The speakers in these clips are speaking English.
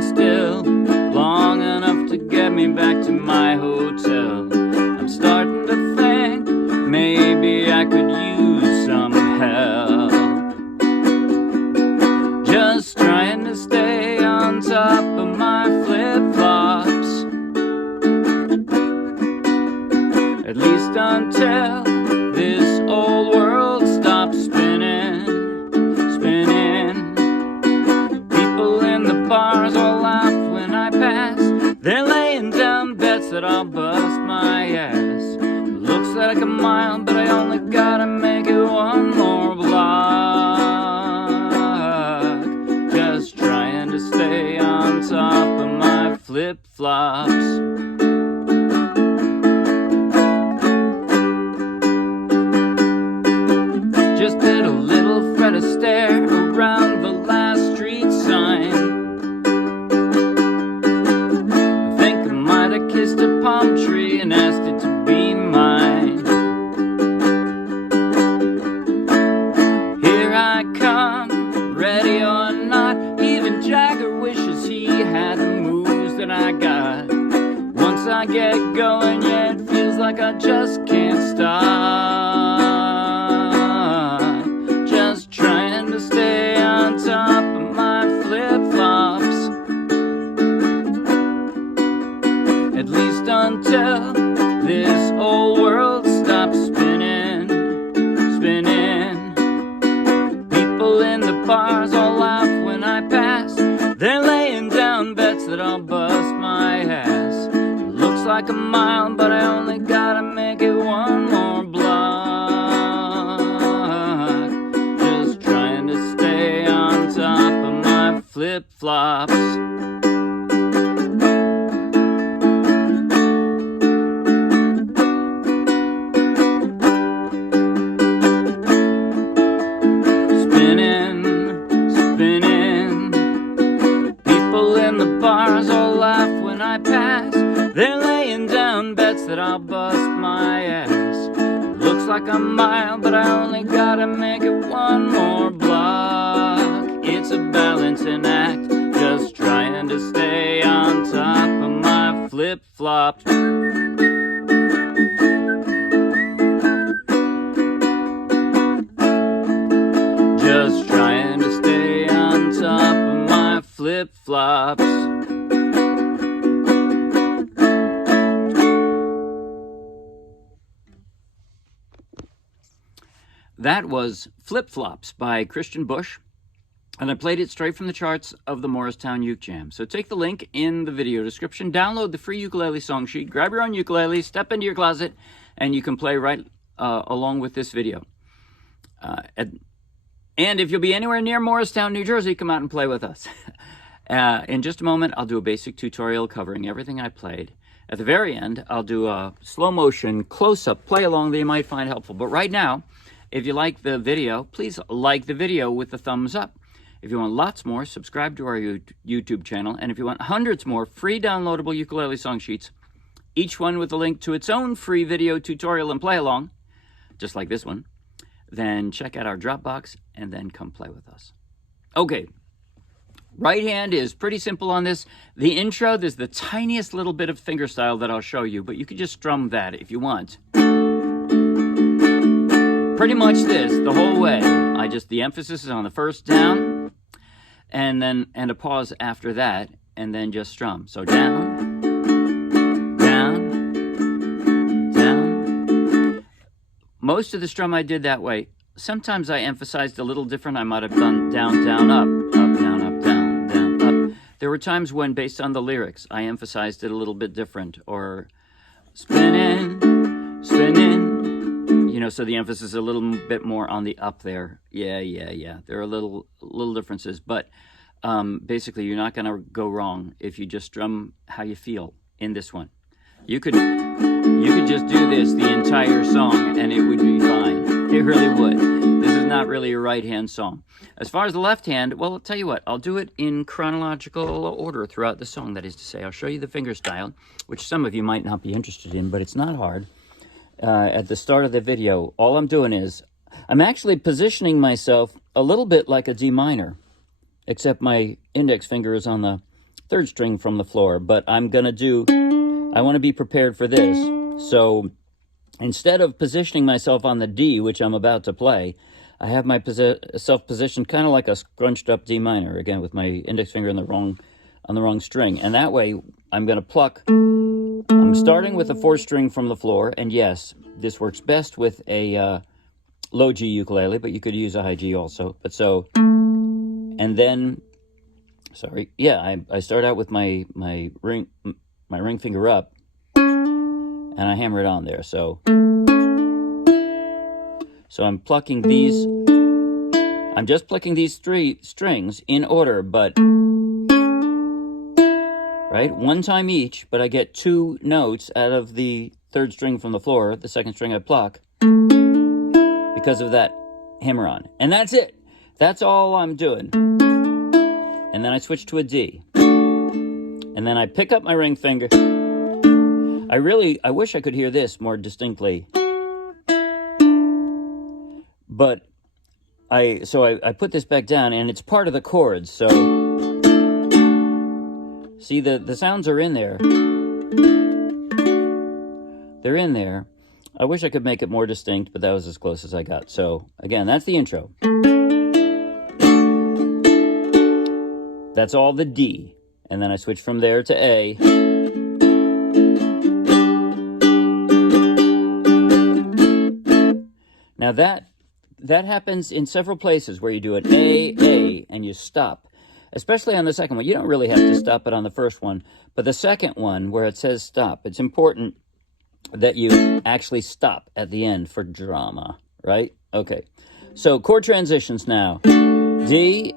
stand still long enough to get me back to my hotel. I'm starting to think maybe I could use some help. Just trying to stay on top of my flip-flops, at least until this old world stops spinning, spinning. People in the bars all laugh when I pass. They're laying down bets that I'll bust my ass. It looks like a mile, but I only gotta make it one more block. Just trying to stay on top of my flip-flops. Just did a little Fred Astaire around the last street sign. I think I might have kissed a palm tree and asked it to be mine. Here I come, ready or not. Even Jagger wishes he had the moves that I got. Once I get going, yeah, it feels like I just can't stop. Stay on top of my flip-flops, at least until this old world stops spinning, spinning. People in the bars all laugh when I pass. They're laying down bets that I'll bust my ass. It looks like a mile, but I only gotta make it one more block. Flip-flops. Spinning, spinning. People in the bars all laugh when I pass. They're laying down bets that I'll bust my ass. Looks like a mile, but I only gotta make it one more block. It's a balancing act, just trying to stay on top of my flip-flops. Just trying to stay on top of my flip-flops. That was Flip-Flops by Kristian Bush. And I played it straight from the charts of the Morristown Uke Jam. So take the link in the video description, download the free ukulele song sheet, grab your own ukulele, step into your closet, and you can play right along with this video. And if you'll be anywhere near Morristown, New Jersey, come out and play with us. In just a moment, I'll do a basic tutorial covering everything I played. At the very end, I'll do a slow motion, close-up play along that you might find helpful. But right now, if you like the video, please like the video with the thumbs up. If you want lots more, subscribe to our YouTube channel. And if you want hundreds more free downloadable ukulele song sheets, each one with a link to its own free video tutorial and play along, just like this one, then check out our Dropbox and then come play with us. Okay, right hand is pretty simple on this. The intro, there's the tiniest little bit of fingerstyle that I'll show you, but you could just strum that if you want. Pretty much this the whole way. The emphasis is on the first down, and a pause after that, and then just strum. So down, down, down. Most of the strum I did that way. Sometimes I emphasized a little different. I might have done down, down, up, down, up, down, down, up. There were times when, based on the lyrics, I emphasized it a little bit different, or spinning, spinning. You know, so the emphasis is a little bit more on the up there. Yeah. There are little differences, but basically you're not going to go wrong if you just strum how you feel in this one. You could just do this the entire song and it would be fine. It really would. This is not really a right-hand song. As far as the left hand, well, I'll tell you what. I'll do it in chronological order throughout the song. That is to say, I'll show you the fingerstyle, which some of you might not be interested in, but it's not hard. At the start of the video, all I'm doing is I'm actually positioning myself a little bit like a D minor, except my index finger is on the third string from the floor, but I want to be prepared for this. So instead of positioning myself on the D, which I'm about to play, I have myself positioned kind of like a scrunched up D minor, again, with my index finger on the wrong string. And that way, I'm going to pluck. I'm starting with a 4th string from the floor, and yes, this works best with a low G ukulele, but you could use a high G also. But so, and then, sorry, yeah, I start out with my ring finger up, and I hammer it on there. So I'm plucking these. I'm just plucking these 3 strings in order, but right, 1 time each. But I get 2 notes out of the 3rd string from the floor, the 2nd string I pluck, because of that hammer on. And that's it. That's all I'm doing. And then I switch to a D. And then I pick up my ring finger. I wish I could hear this more distinctly. But I put this back down, and it's part of the chords. So see, the sounds are in there. They're in there. I wish I could make it more distinct, but that was as close as I got. So again, that's the intro. That's all the D. And then I switch from there to A. Now that happens in several places where you do an A, and you stop. Especially on the second one. You don't really have to stop it on the first one. But the second one, where it says stop, it's important that you actually stop at the end for drama, right? Okay. So chord transitions now. D,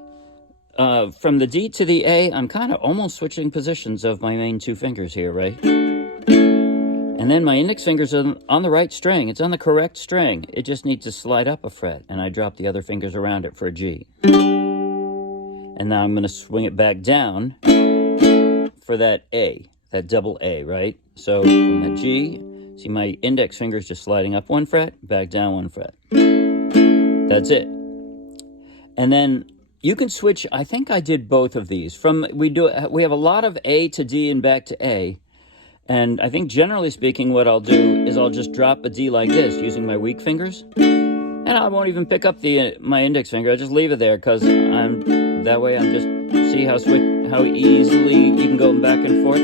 from the D to the A, I'm kind of almost switching positions of my main 2 fingers here, right? And then my index finger's on the right string. It's on the correct string. It just needs to slide up a fret, and I drop the other fingers around it for a G. And now I'm going to swing it back down for that A, that double A, right? So from that G, see my index finger's just sliding up 1 fret, back down 1 fret. That's it. And then you can switch. I think I did both of these. We have a lot of A to D and back to A. And I think generally speaking, what I'll do is I'll just drop a D like this using my weak fingers. And I won't even pick up my index finger. I just leave it there because that way I'm just, see how easily you can go back and forth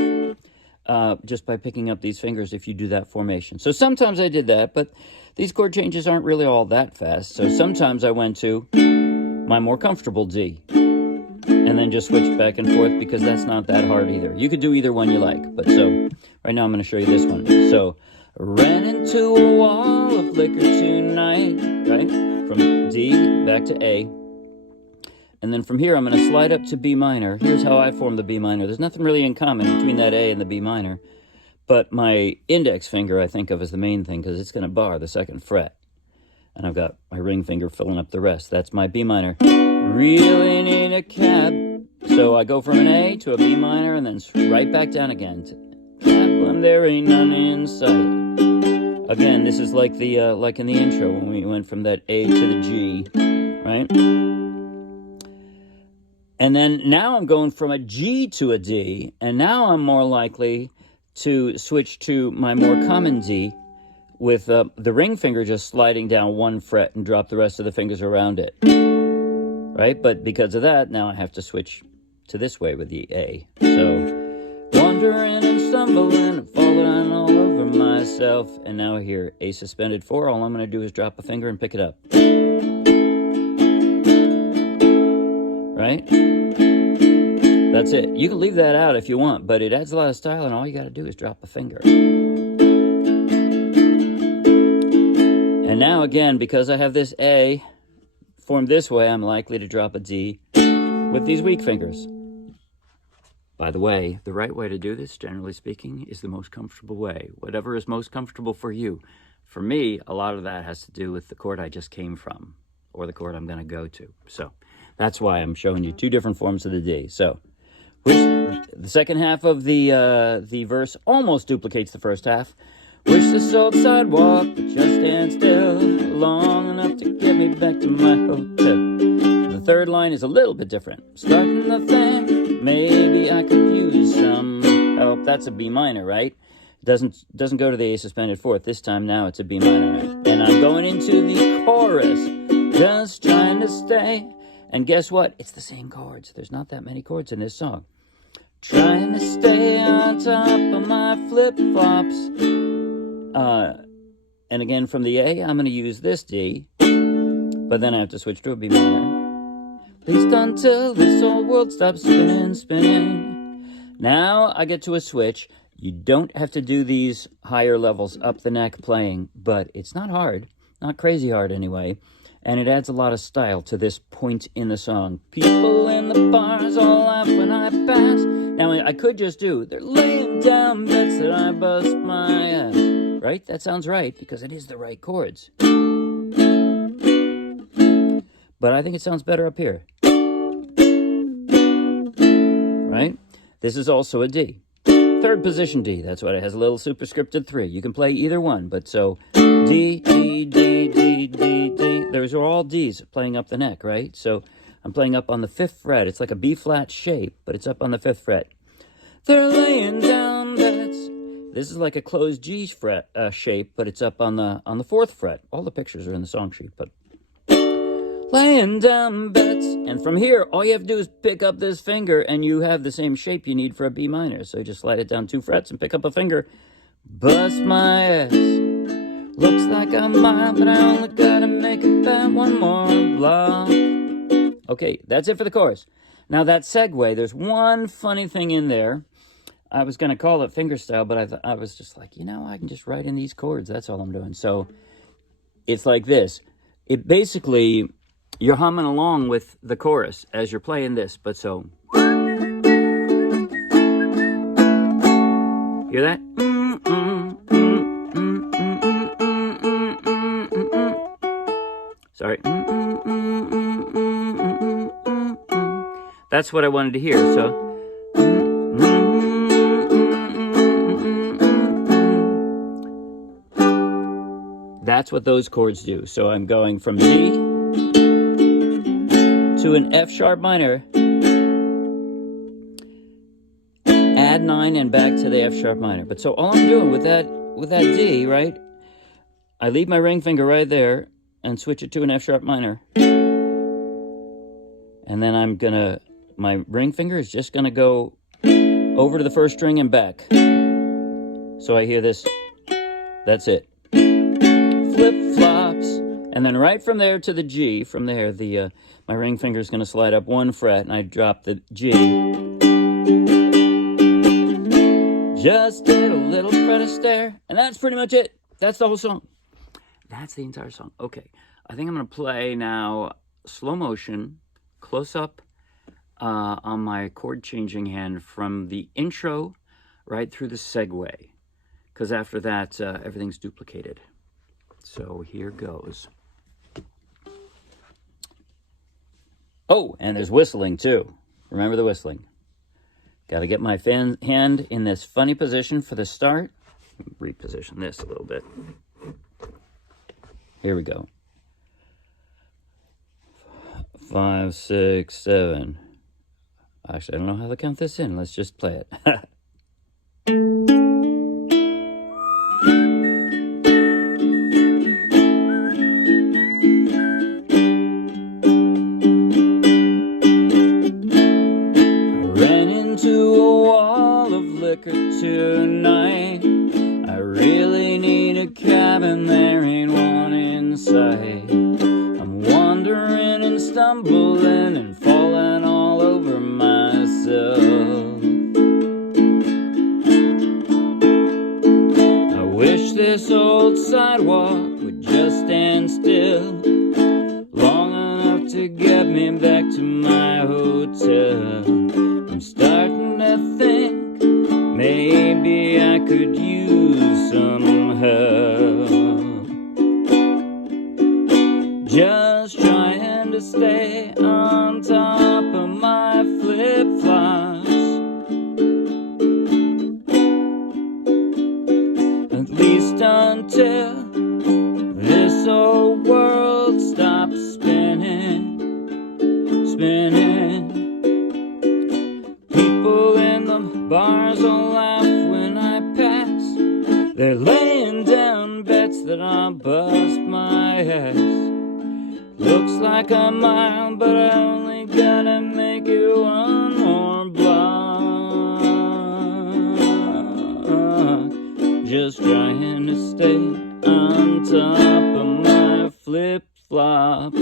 just by picking up these fingers if you do that formation. So sometimes I did that, but these chord changes aren't really all that fast. So sometimes I went to my more comfortable D and then just switched back and forth because that's not that hard either. You could do either one you like, but so right now I'm going to show you this one. So ran into a wall of liquor tonight, right? From D back to A. And then from here, I'm going to slide up to B minor. Here's how I form the B minor. There's nothing really in common between that A and the B minor. But my index finger I think of as the main thing because it's going to bar the 2nd fret. And I've got my ring finger filling up the rest. That's my B minor. Reeling in a cab. So I go from an A to a B minor and then right back down again. Cab when there ain't none in sight. Again, this is like in the intro when we went from that A to the G, right? And then now I'm going from a G to a D, and now I'm more likely to switch to my more common D with the ring finger just sliding down 1 fret and drop the rest of the fingers around it, right? But because of that, now I have to switch to this way with the A. So wanderin and stumblin and fallin all over myself. And now here, A suspended 4. All I'm going to do is drop a finger and pick it up. Right? That's it. You can leave that out if you want, but it adds a lot of style, and all you got to do is drop a finger. And now again, because I have this A formed this way, I'm likely to drop a D with these weak fingers. By the way, the right way to do this, generally speaking, is the most comfortable way. Whatever is most comfortable for you. For me, a lot of that has to do with the chord I just came from, or the chord I'm going to go to. So that's why I'm showing you 2 different forms of the D. So the second half of the verse almost duplicates the first half. Wish this old sidewalk would just stand still long enough to get me back to my hotel. The third line is a little bit different. Starting the thing, maybe I could use some help. That's a B minor, right? Doesn't go to the A suspended fourth. This time now it's a B minor. And I'm going into the chorus, just trying to stay. And guess what? It's the same chords. There's not that many chords in this song. Trying to stay on top of my flip-flops. And again, from the A, I'm going to use this D. But then I have to switch to a B minor. Please don't till this whole world stops spinning, spinning. Now I get to a switch. You don't have to do these higher levels up the neck playing, but it's not hard. Not crazy hard anyway. And it adds a lot of style to this point in the song. People in the bars all laugh when I pass. Now, I could just do, they're laying down bets that I bust my ass. Right? That sounds right, because it is the right chords. But I think it sounds better up here. Right? This is also a D. Third position D. That's what it has, a little superscripted 3. You can play either one, but so D, D, D, D, D, D. Those are all Ds playing up the neck, right? So I'm playing up on the 5th fret. It's like a B-flat shape, but it's up on the 5th fret. They're laying down bets. This is like a closed G fret shape, but it's up on the 4th fret. All the pictures are in the song sheet, but laying down bets. And from here, all you have to do is pick up this finger, and you have the same shape you need for a B minor. So you just slide it down 2 frets and pick up a finger. Bust my ass. Looks like I'm mine, but I only gotta make it back one more block. Okay, that's it for the chorus. Now that segue, there's one funny thing in there. I was going to call it fingerstyle, but I was just like, you know, I can just write in these chords. That's all I'm doing. So it's like this. It basically, you're humming along with the chorus as you're playing this. But so, hear that? Sorry. That's what I wanted to hear. So, that's what those chords do. So I'm going from D to an F sharp minor, add 9 and back to the F sharp minor. But so all I'm doing with that D, right? I leave my ring finger right there and switch it to an F sharp minor. And then my ring finger is just gonna go over to the first string and back. So I hear this, that's it. Flip-flops, and then right from there to the G, from there, my ring finger is going to slide up 1 fret, and I drop the G. Just did a little Fred Astaire, and that's pretty much it. That's the whole song. That's the entire song. Okay, I think I'm going to play now slow motion, close up on my chord changing hand from the intro right through the segue, because after that, everything's duplicated. So here goes. Oh, and there's whistling too. Remember the whistling. Got to get my hand in this funny position for the start. Reposition this a little bit. Here we go. 5, 6, 7. Actually, I don't know how to count this in. Let's just play it. Tonight, I really need a cabin, there ain't one in sight. I'm wandering and stumbling and falling all over myself. I wish this old sidewalk would just stand still long enough to get me back to my hotel. I'm starting to think maybe I could use some help. Just trying to stay on top of my flip-flops. At least until bars all laugh when I pass. They're laying down bets that I'll bust my ass. Looks like a mile, but I only gotta make it one more block. Just trying to stay on top of my flip-flops.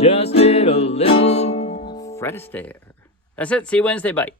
Just did a little Fred Astaire. That's it. See you Wednesday. Bye.